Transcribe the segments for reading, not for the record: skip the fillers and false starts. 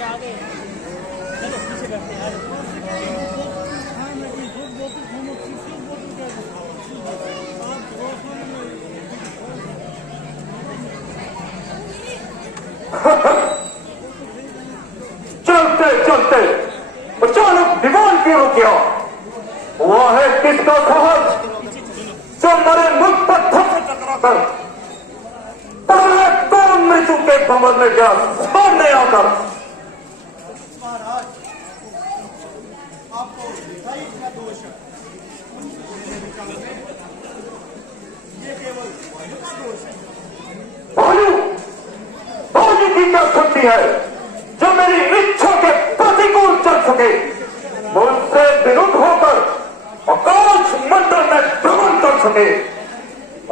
चलते चलते अचानक विमान क्यों रुक गया? हुआ है किसका साहस जो मरे मुख पत्थर से टकराकर कौन मृत्यु के भंवर में गया सामने आकर? महाराज, आपको देखा ही इतना दोष है। ये केवल वायु का दोष है। वायु की क्या शक्ति है जो मेरी इच्छा के प्रतिकूल चल सके, मुझसे विरुद्ध होकर आकाश मंडल में भ्रमण कर सके?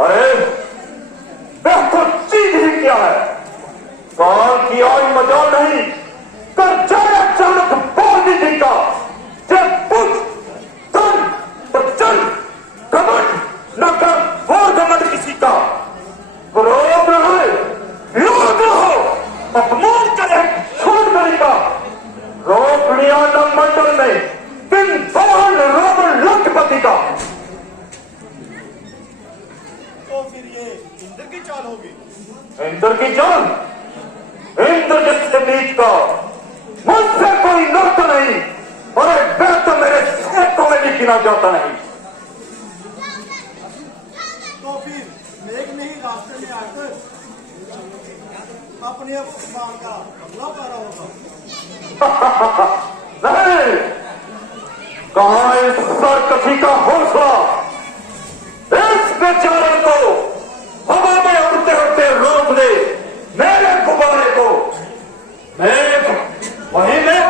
अरे बेहतर चीज ही क्या है? काल की आई मजाल नहीं कर जाए अचानक बोल दी का जब कुछ तन तो चल घमंड न कर वो घमंड किसी का। क्रोध रहे लोग रहो अपमान करे छोड़ करेगा। रोक लिया न मंडल में बिन बाल रावण लखपति का। तो फिर ये इंद्र की चाल होगी। इंद्र की चाल? इंद्र जिससे नीच का मुझसे कोई नृत्य नहीं, और वह तो मेरे क्षेत्रों में भी गिना जाता नहीं। तो फिर मेघ ने ही रास्ते में आकर अपने अपमान का हमला करा होगा। नहीं, कहां इस सरकशी का हौसला? इस बेचारे को हवा में उड़ते उड़ते रोक दे मेरे गुब्बारे को। मेघ वही में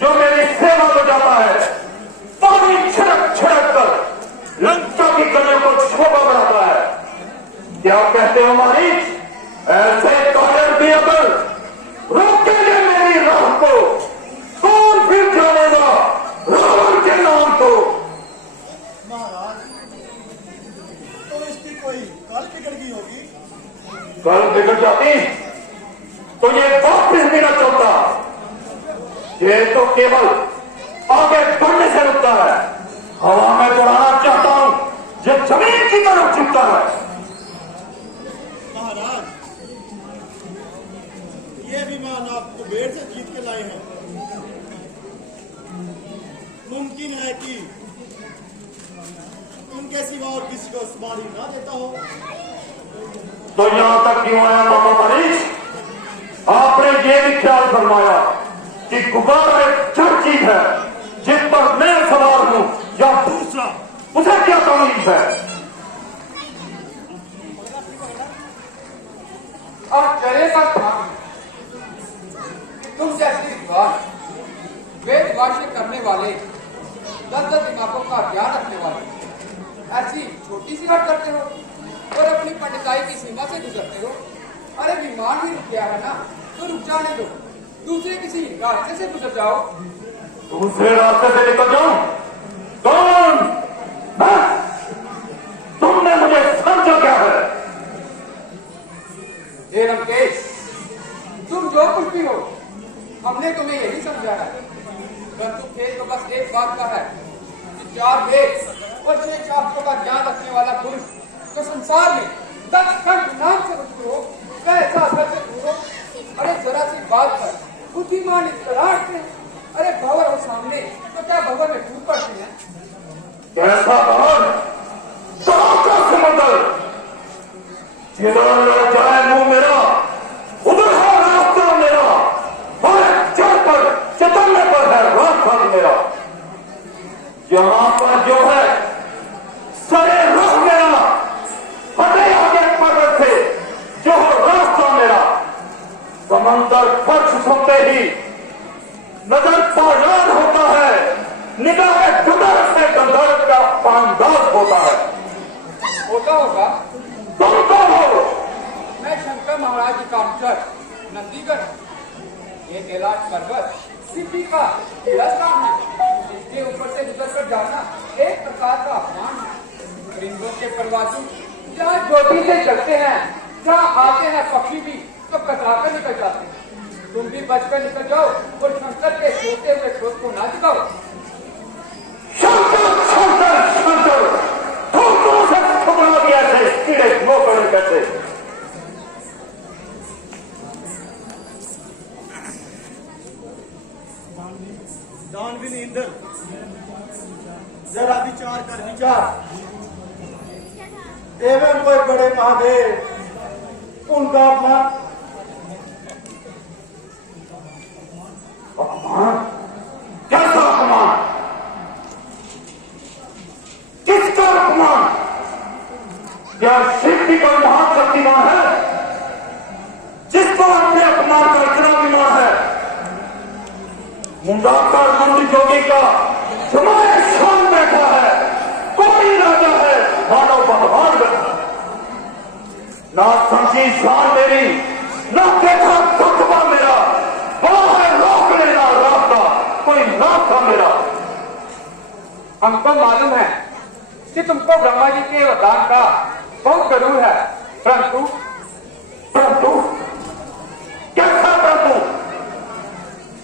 जो मेरी सेवा में जाता है, पानी छिड़क छिड़क कर लंका की गलियों को शोभा बढ़ाता है। क्या कहते हो मारीच? ऐसे कायर भी अगर रोकेंगे मेरी राह को, कौन फिर जानेगा रावण के नाम को? महाराज, तो इसकी कोई कल बिगड़ गई होगी। कल बिगड़ जाती तो ये वापिस भी न चलता। ये तो केवल आगे बढ़ने से रुकता है। हवा में दौड़ाना चाहता हूं, ये जमीन की तरफ झुकता है। महाराज, ये विमान आप कुबेर से जीत के लाए हैं। मुमकिन है कि उनके सिवा और किसी को सवारी ना देता हो। तो यहां तक क्यों आया मामा मरीज? आपने ये भी ख्याल फरमाया कि गुब्बारा एक जड़ चीज है जिस पर मैं सवार हूं या दूसरा, उसे क्या तमीज है? और चलेगा काम तुम जैसे विद्वान, वेद भाष्य करने वाले, 10-10 दिमागों का ज्ञान रखने वाले ऐसी छोटी सी बात करते हो और अपनी पंडिताई की सीमा से गुजरते हो। अरे विमान ही रुक गया है ना, तो रुक जाने दो, दूसरे किसी रास्ते से गुजर जाओ। दूसरे रास्ते से निकल जाऊं? कौन? बस तुमने मुझे समझा क्या है? हे रंकेश, तुम जो कुछ भी हो, हमने तुम्हें यही समझा है। परंतु खेल तो बस एक बात का है कि 4 वेद और 6 शास्त्रों का ज्ञान रखने वाला पुरुष तो संसार में 10 खंड नाम से मशहूर हो, कैसा असर से दूर हो। अरे जरा सी बात पर बुद्धिमान इतराट में, अरे भंवर हो सामने तो क्या भंवर में डूब पड़ते हैं? कैसा भवन? समंदर जिधर न जाए मुंह मेरा, उधर है रास्ता मेरा, और चढ़ पर चतुर्ने पर है रास्ता मेरा। यहाँ पर जो है सरे रुख मेरा, हटे आगे पर्वत से जो हो रास्ता मेरा। समंदर फर्श सुनते ही नजर पारान होता है, निगाह गंधर्व से गंधर्व का पानदास होता है। होता होगा। तुम कौन हो? मैं शंकर महाराज की कामचर नंदीगढ़। ये कैलाश पर्वत सिद्धि का स्थान है। इसके ऊपर से गुजर कर जाना एक प्रकार का अपमान है। परिंदों के परवाजू जहाँ ज्योति से चलते हैं, जहाँ आते हैं पक्षी भी तो कतरा कर निकल जाते हैं। तुम भी बचकर निकल जाओ और शंकर के सोते हुए क्रोध को ना जगाओ। शंकर शंकर शंकर ठोकरों से ठुकरा दिया थे कीड़े मोकड़ करते। दानवीर इंद्र, जरा विचार कर विचार। देवन कोई बड़े महादेव, उनका अपमान कैसा अपमान? किसका अपमान? क्या शिव भी कोई महान शक्तिमान है जिसको अपने अपमान का इतना अभिमान है? मुंडाकर मंदिर जोगी का तुम्हारे शान बैठा है, कोई राजा है मानव भगवान बैठा। ना समझी शान मेरी, ना देखा तकवा मेरा, वहां है रोक लेना रास्ता, कोई रास्ता मेरा। हमको मालूम है कि तुमको ब्रह्मा जी के वरदान का बहुत जरूर है, परंतु परंतु कैसा परंतु?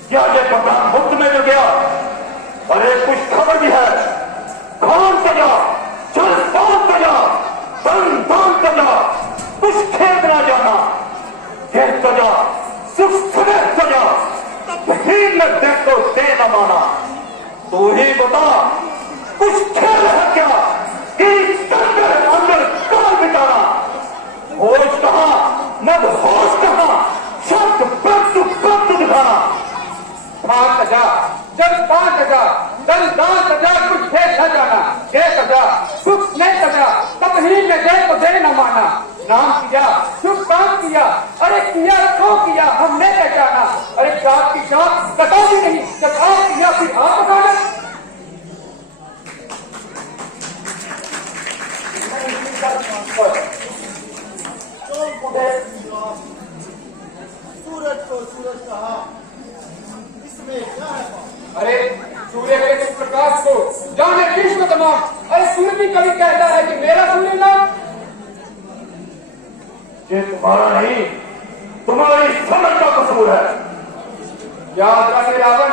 क्या ये भगवान मुक्त में मिल गया? अरे कुछ खबर भी है। खान सजा, चल पान सजा, बन दान सजा, कुछ खेत ना जाना, खेत सजा, सुख समेत सजा, तब ही न देखो दे न माना। तू ही बता कुछ खेल है क्या कि अंदर अंदर काल बिताना? होश कहा मत होश कहा, शब्द प्रत्युत दिखाना। पान सजा, जल पान सजा, दल दान सजा, कुछ खेत न जाना, के सजा, सुख नहीं सजा, तब ही में दे तो दे न माना। नाम किया, शुभ काम किया, अरे किया तो किया, हमने पहचाना। अरे जात की जात बता भी नहीं, जब आप किया फिर आप बताना। सूरज को सूरज कहा, इसमें क्या है? अरे सूर्य के इस प्रकाश को जाने विश्व तमाम। अरे सूर्य भी कभी कहता है कि मेरा सूर्य नाम। ये तुम्हारा नहीं, तुम्हारी समझ का कसूर है। याद रखे रावण,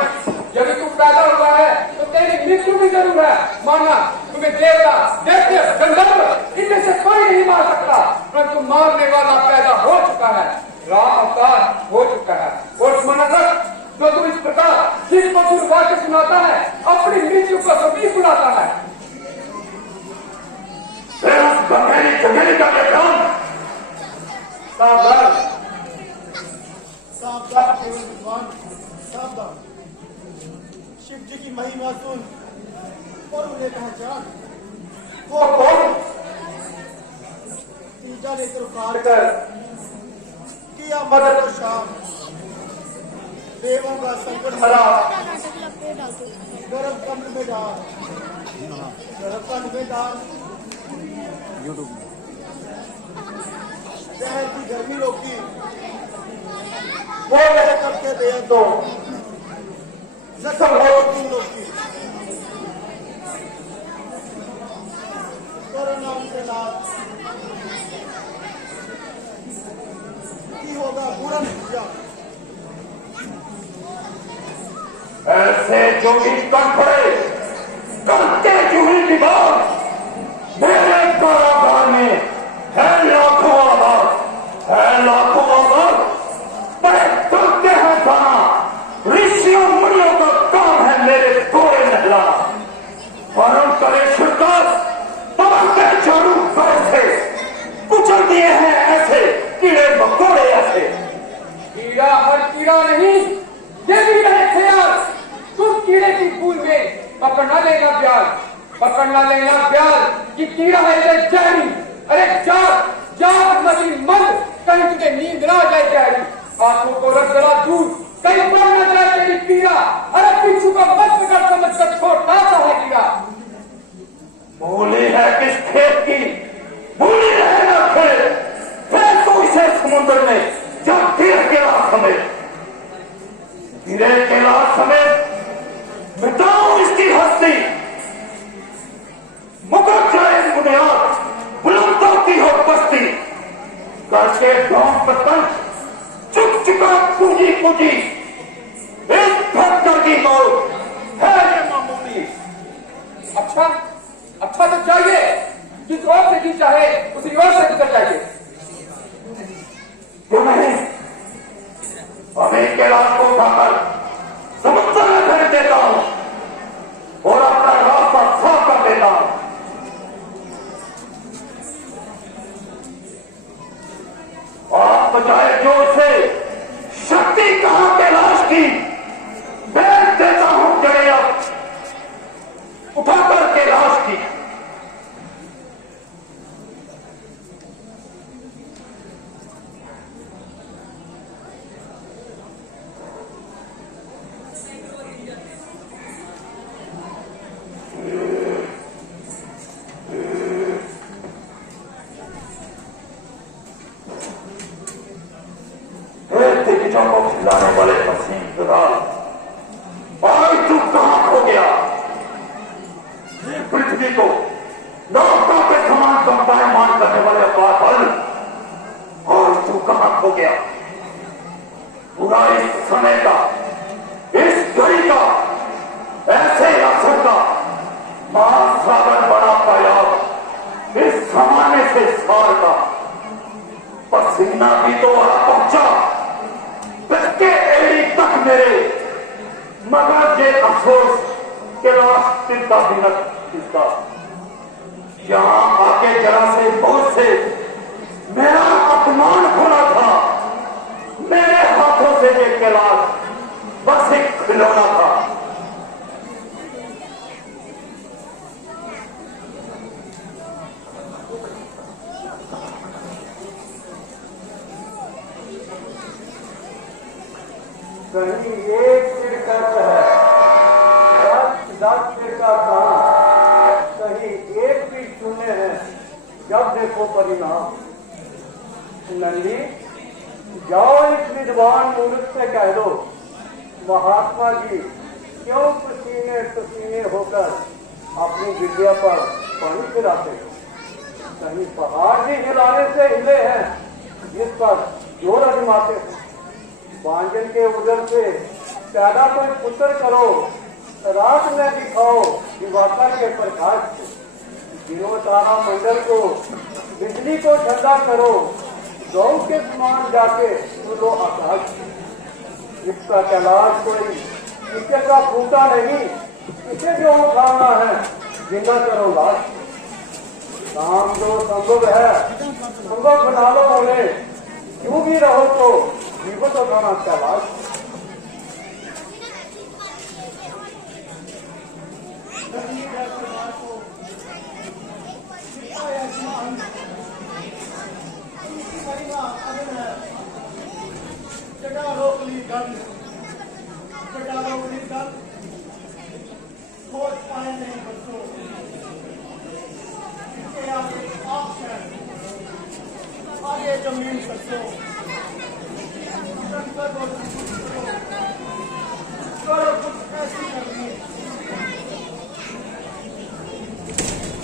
यदि तू पैदा हुआ है तो तेरी मृत्यु भी जरूर है। मानना तुम्हें देवता, दैत्य, गंधर्व इनमें से कोई नहीं मार सकता, परंतु मारने वाला पैदा हो चुका है, राम अवतार हो चुका है। और मनरक जो तुम इस प्रकार जिसको तू वाक्य सुनाता है, अपनी मृत्यु को तो भी सुनाता है। फिर उस बंगेरी जंगेरी का व्याख्यान सावधान, सावधान केवल विद्वान, सावधान। शिव जी की महिमा सुन और उन्हें पहचान। वो कौन? तीजा नेत्र उखाड़ कर किया मदद और शाम, देवों का संकट हरा, गर्भ कंड में डाल, गर्भ कंड में डाल, शहर की गर्मी रोकी, वो रह करके दे दो जख्म की रोकी। कोरोना से लाभ की होगा पूरा नतीजा। ऐसे जो भी कट पड़े करते जूही विभाग, मेरे कारागार में है लाखों आवाज, है लाखों आवाज, बड़े करते हैं गाना। ऋषियों मुनियों का काम है मेरे कोरे नहलाना। परम करे शिरकार तबाके झाड़ू बैठे कुचल दिए हैं ऐसे कीड़े मकोड़े ऐसे। कीड़ा हर कीड़ा नहीं, ये भी रहे ख्याल, तुम कीड़े की फूल में पकड़ना लेना प्यार, पकड़ना लेना प्यार कि कीड़ा है इधर जहरी। अरे जाग जाग मची मन, कहीं तुझे नींद ना जाए गहरी। आंखों को रख जरा दूर, कहीं पर न जाए तेरी पीड़ा। अरे पिछू का मत बिगड़ समझ कर छोटा सा है कीड़ा। मूली है किस खेत की, मूली रहे ना खेत, फिर तो इसे समुद्र में जब गिर के लाश समेत, गिरे के लाश समेत मिटाओ इसकी हस्ती। मुकर जाए बुनियाद, बुलंदों की हो बस्ती, करके गांव पतंग चुप चुका पूंजी पूंजी इस फटकर की मौत है ये मामूली। अच्छा अच्छा तो चाहिए, जिस ओर से जी चाहे उसी ओर से गुजर जाइए। क्यों नहीं? हमें कैलाश को उठाकर समुद्र में फेंक देता हूं और अपना रास्ता साफ कर देता हूं। आप बचाए जोर से शक्ति कहां कैलाश की भेज देता हूं जड़े अब उठाकर कैलाश की। को खिलाने वाले पसीन आज तू कहां खो गया? पृथ्वी को नौका के समान कंपायमान करने वाले बादल आज तू कहां खो गया? पूरा इस समय का, इस घड़ी का, ऐसे असर का महासागर बना पाया इस जमाने से सार का पसीना भी तो आ पहुंचा के एड़ी तक मेरे, मगर ये अफसोस के रास्ते का दिनक इसका यहां आके जरा से बहुत से मेरा अपमान होना था। मेरे हाथों से ये कैलाश बस एक खिलौना था। कहीं एक सिर कर्म है, 10 सिर का काम, कहीं एक भी शून्य है। जब देखो परिणाम। नंदी, जाओ इस विद्वान मूर्ख से कह दो, महात्मा जी क्यों पसीने पसीने होकर अपनी विद्या पर पानी फिराते हो? कहीं पहाड़ भी हिलाने से हिले हैं जिस पर जोर आजमाते हो। बांजन के उदर से पैदा कोई पुत्र करो, रात में दिखाओ दिवाकर के प्रकाश को। दिनों तारा मंडल को, बिजली को ठंडा करो, गौ के समान जाके सुनो आकाश। इसका कैलाश कोई इसे का फूटा नहीं, इसे जो उठाना है जिंदा करो लाश। काम जो संभव है संभव बना लो बोले, क्यों भी रहो तो जीवन उठाना कैलाश। जगह रोक ली गंध, जगह रोक ली गंध, खोज पाए नहीं बच्चों। इसके आगे ऑप्शन, आगे जमीन बच्चों। करो कुछ ऐसी करनी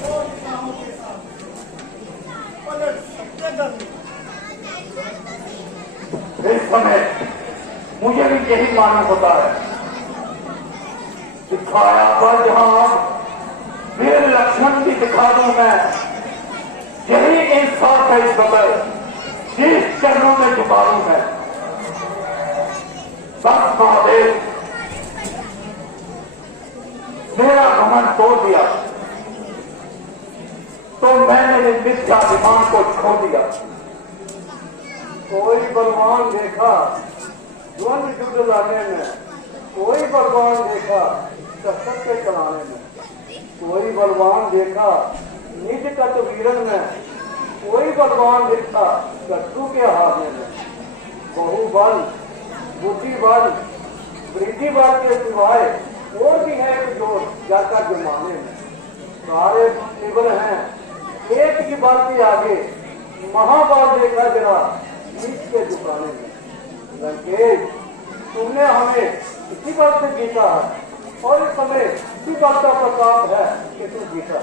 और कामों के साथ पलट सकते करनी। इस समय मुझे भी यही मालूम होता है, दिखाया पर जहां वीर लक्ष्मण भी दिखा दूं मैं, यही इंसाफ है। इस वक्त जिस चरणों में झुका दूं मैं, बस महादेव मेरा घमंड तोड़ दिया तो मैंने मिथ्याभिमान को छोड़ दिया। कोई बलवान देखा द्वंद युद्ध लाने में, कोई बलवान देखा शस्त्र के चलाने में, कोई बलवान देखा निज तत्वीरन में, कोई बलवान देखा शत्रु के हारने में। बहुबल, बुद्धि बल, वृद्धि बल के सिवाय और भी है एक जोर जाता जमाने में। सारे निबल हैं एक ही बल के आगे, महाबल देखा जरा नीच के दुकाने में। लंकेश, तुमने हमें इसी बल से जीता है और इस समय इसी बल का प्रताप है कि तू जीता।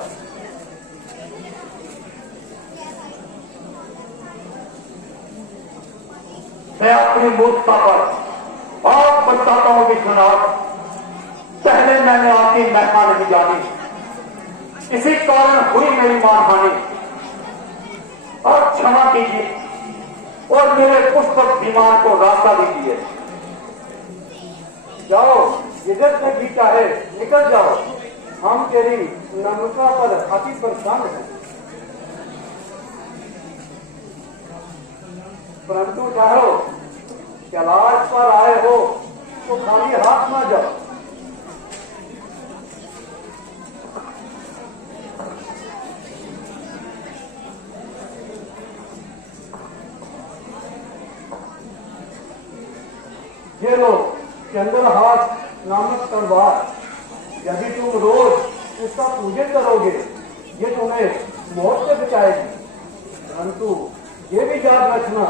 मैं अपनी मूर्खता पर आप बताता हूं विश्वनाथ, पहले मैंने आपकी महिमा नहीं जानी, इसी कारण हुई मेरी मानहानि। और क्षमा कीजिए और मेरे पुष्पक विमान को रास्ता दीजिए। जाओ, जिधर से भी चाहे निकल जाओ, हम तेरी नम्रता पर अति प्रसन्न हैं। परंतु चाहो कैलाश पर आए हो तो खाली हाथ न जाओ। ये लो चंद्रहास नामक तलवार, यदि तुम रोज उसका पूजन करोगे ये तुम्हें मौत से बचाएगी। परंतु ये भी याद रखना,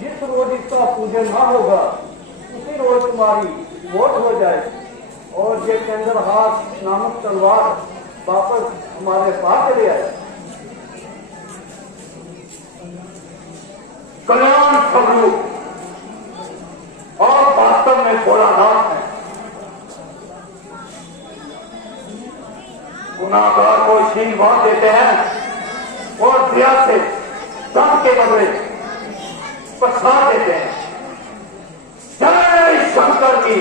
जिस रोज इसका पूजन ना होगा उसी रोज तुम्हारी मौत हो जाएगी और ये चंद्रहास नामक तलवार वापस हमारे पास चले आए। कल्याण स्वरूप और वास्तव में भोलानाथ है। गुनाहगार को आशीर्वाद देते हैं और दया से दम के बदले प्रसाद देते हैं। जय शंकर की।